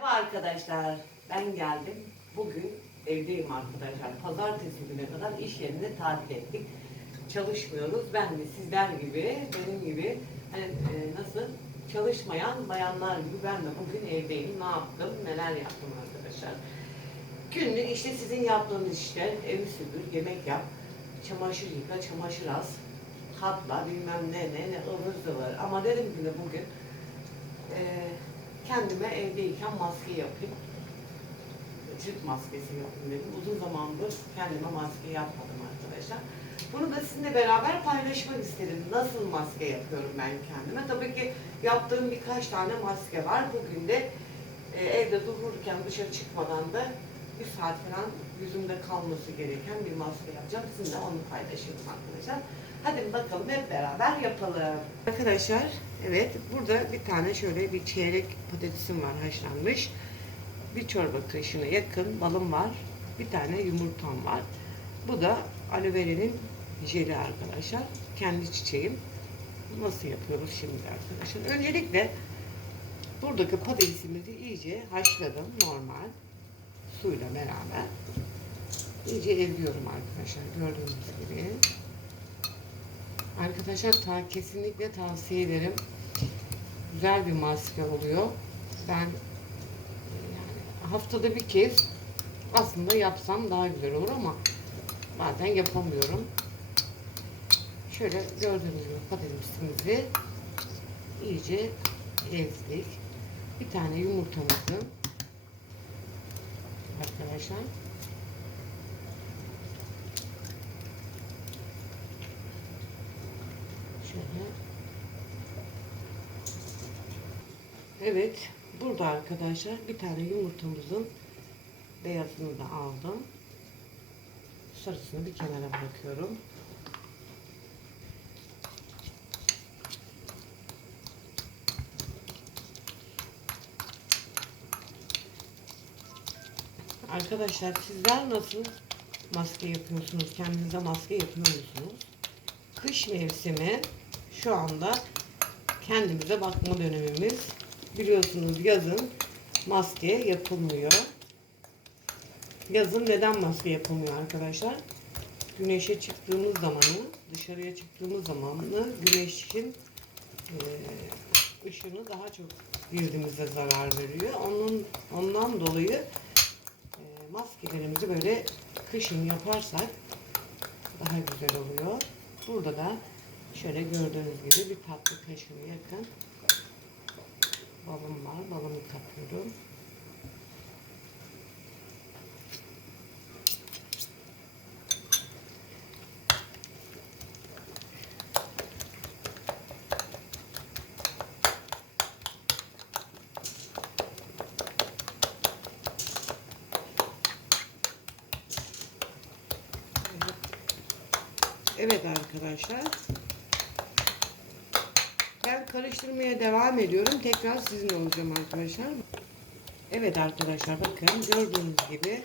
Merhaba arkadaşlar. Ben geldim. Bugün evdeyim arkadaşlar. Pazartesi güne kadar iş yerinde tatil ettik. Çalışmıyoruz. Ben de sizler gibi, benim gibi hani, e, nasıl çalışmayan bayanlar gibi ben de bugün evdeyim. Ne yaptım, neler yaptım arkadaşlar. Günlük işte sizin yaptığınız işler, evi süpür, yemek yap, çamaşır yıka, çamaşır as, katla, bilmem ne ne ne ıvır zıvır. Ama dedim ki de bugün e, kendime evdeyken maske yapayım. Cilt maskesi yapayım dedim. Uzun zamandır kendime maske yapmadım arkadaşlar. Bunu da sizinle beraber paylaşmak istedim. Nasıl maske yapıyorum ben kendime? Tabii ki yaptığım birkaç tane maske var. Bugün de e, evde dururken dışarı çıkmadan da bir saat falan yüzümde kalması gereken bir maske yapacağım. Sizinle onu paylaşıyorum arkadaşlar. Hadi bakalım hep beraber yapalım. Arkadaşlar evet burada bir tane şöyle bir çeyrek patatesim var haşlanmış. Bir çorba kaşığına yakın balım var. Bir tane yumurtam var. Bu da aloe vera'nın jeli arkadaşlar. Kendi çiçeğim. Nasıl yapıyoruz şimdi arkadaşlar? Öncelikle buradaki patatesimizi iyice haşladım normal suyla beraber. İyice eziyorum arkadaşlar gördüğünüz gibi. Arkadaşlar ta kesinlikle tavsiye ederim. Güzel bir maske oluyor. Ben yani haftada bir kez aslında yapsam daha güzel olur ama bazen yapamıyorum. Şöyle gördüğünüz gibi patatesimizi iyice ezdik. Bir tane yumurtamızı arkadaşlar Şöyle. Evet. Burada arkadaşlar bir tane yumurtamızın beyazını da aldım. Sarısını bir kenara bırakıyorum. Arkadaşlar sizler nasıl maske yapıyorsunuz? Kendinize maske yapıyor musunuz? Kış mevsimi şu anda kendimize bakma dönemimiz. Biliyorsunuz yazın maske yapılmıyor. Yazın neden maske yapılmıyor arkadaşlar? Güneşe çıktığımız zamanı, dışarıya çıktığımız zamanı güneşin ışını daha çok cildimize zarar veriyor. Onun ondan dolayı e, maskelerimizi böyle kışın yaparsak daha güzel oluyor. Burada da şöyle gördüğünüz gibi bir tatlı kaşığına yakın balım var. Balımı katıyorum. Evet arkadaşlar. Ben karıştırmaya devam ediyorum. Tekrar sizin olacağım arkadaşlar. Evet arkadaşlar bakın gördüğünüz gibi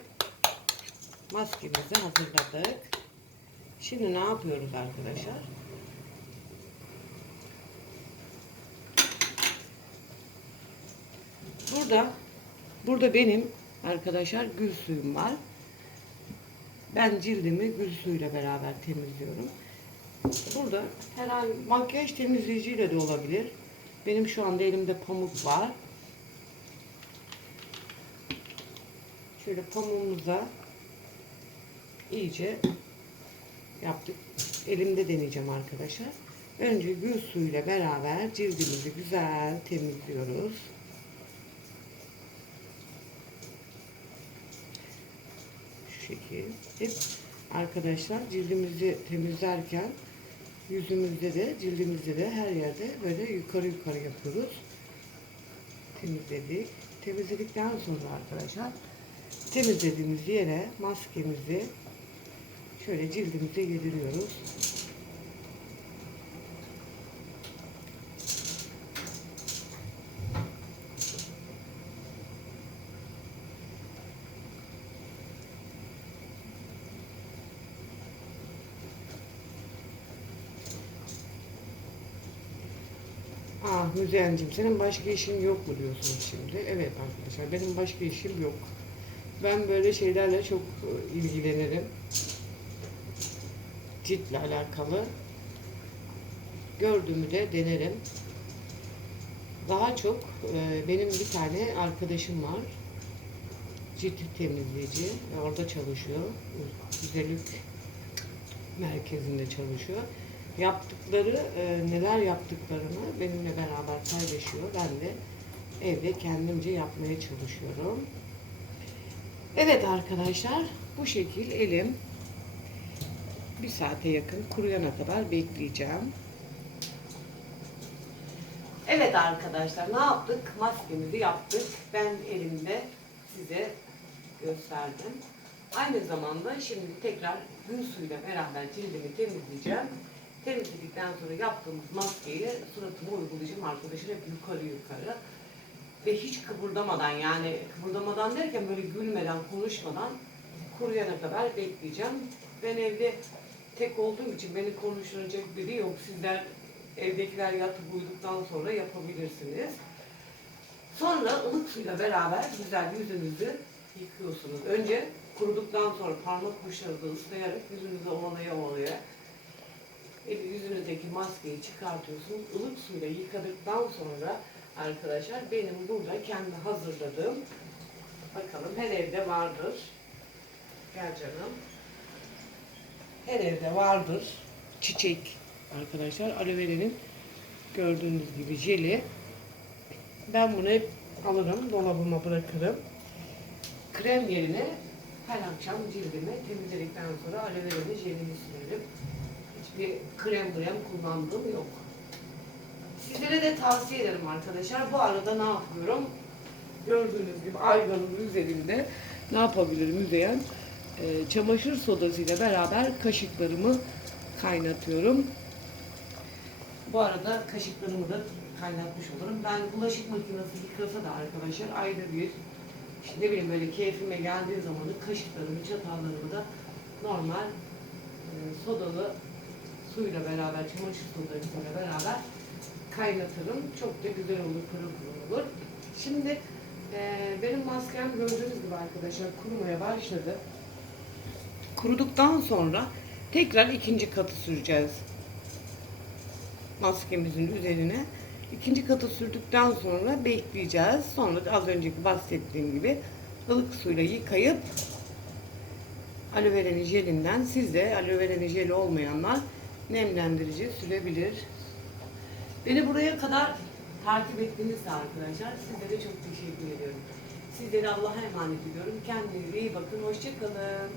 maskemizi hazırladık. Şimdi ne yapıyoruz arkadaşlar? Burada burada benim arkadaşlar gül suyum var. Ben cildimi gül suyuyla beraber temizliyorum. Burada herhangi makyaj temizleyiciyle de olabilir. Benim şu anda elimde pamuk var. Şöyle pamuğumuza iyice yaptık. Elimde deneyeceğim arkadaşlar. Önce gül suyuyla beraber cildimizi güzel temizliyoruz. Şu şekil. Hep arkadaşlar cildimizi temizlerken yüzümüzde de cildimizde de her yerde böyle yukarı yukarı yapıyoruz. Temizledik. Temizledikten sonra arkadaşlar temizlediğimiz yere maskemizi şöyle cildimize yediriyoruz. Ah Müzeyyen'cim senin başka işin yok mu diyorsunuz şimdi? Evet arkadaşlar benim başka işim yok. Ben böyle şeylerle çok e, ilgilenirim. Ciltle alakalı. Gördüğümü de denerim. Daha çok e, benim bir tane arkadaşım var. Cilt temizleyici. Orada çalışıyor. Güzellik merkezinde çalışıyor. Yaptıkları, e, neler yaptıklarını benimle beraber paylaşıyor. Ben de evde kendimce yapmaya çalışıyorum. Evet arkadaşlar, bu şekil elim bir saate yakın kuruyana kadar bekleyeceğim. Evet arkadaşlar, ne yaptık? Maskemizi yaptık. Ben elimde size gösterdim. Aynı zamanda şimdi tekrar gün suyuyla beraber cildimi temizleyeceğim. Temizledikten sonra yaptığımız maskeyi suratıma uygulayacağım arkadaşlar hep yukarı yukarı. Ve hiç kıpırdamadan yani kıpırdamadan derken böyle gülmeden konuşmadan kuruyana kadar bekleyeceğim. Ben evde tek olduğum için beni konuşturacak biri yok. Sizler evdekiler yatıp uyuduktan sonra yapabilirsiniz. Sonra ılık suyla beraber güzel yüzünüzü yıkıyorsunuz. Önce kuruduktan sonra parmak uçlarınızı ıslayarak yüzünüze ovalaya ovalaya el- yüzünüzdeki maskeyi çıkartıyorsunuz. Ilık suyla yıkadıktan sonra arkadaşlar benim burada kendi hazırladığım bakalım her evde vardır. Gel canım. Her evde vardır. Çiçek arkadaşlar. Aloe vera'nın gördüğünüz gibi jeli. Ben bunu hep alırım, dolabıma bırakırım. Krem yerine her akşam cildimi temizledikten sonra aloe vera'nın jelini sürerim. Hiçbir krem krem kullandığım yok. Sizlere de tavsiye ederim arkadaşlar. Bu arada ne yapıyorum? Gördüğünüz gibi ayvanın üzerinde ne yapabilirim Müzeyyen? Ee, çamaşır sodasıyla beraber kaşıklarımı kaynatıyorum. Bu arada kaşıklarımı da kaynatmış olurum. Ben bulaşık makinesi yıkasa da arkadaşlar ayda bir işte ne bileyim böyle keyfime geldiği zaman da kaşıklarımı, çatallarımı da normal e, sodalı suyla beraber, çamaşır sodasıyla beraber kaynatırım. Çok da güzel olur, pırıl pırıl olur. Şimdi e, benim maskem gördüğünüz gibi arkadaşlar kurumaya başladı. Kuruduktan sonra tekrar ikinci katı süreceğiz maskemizin üzerine. İkinci katı sürdükten sonra bekleyeceğiz. Sonra az önceki bahsettiğim gibi ılık suyla yıkayıp aloe vera jelinden siz de aloe vera jeli olmayanlar nemlendirici sürebilir. Beni buraya kadar takip ettiğiniz arkadaşlar sizlere çok teşekkür ediyorum. Sizleri Allah'a emanet ediyorum. Kendinize iyi bakın. Hoşçakalın.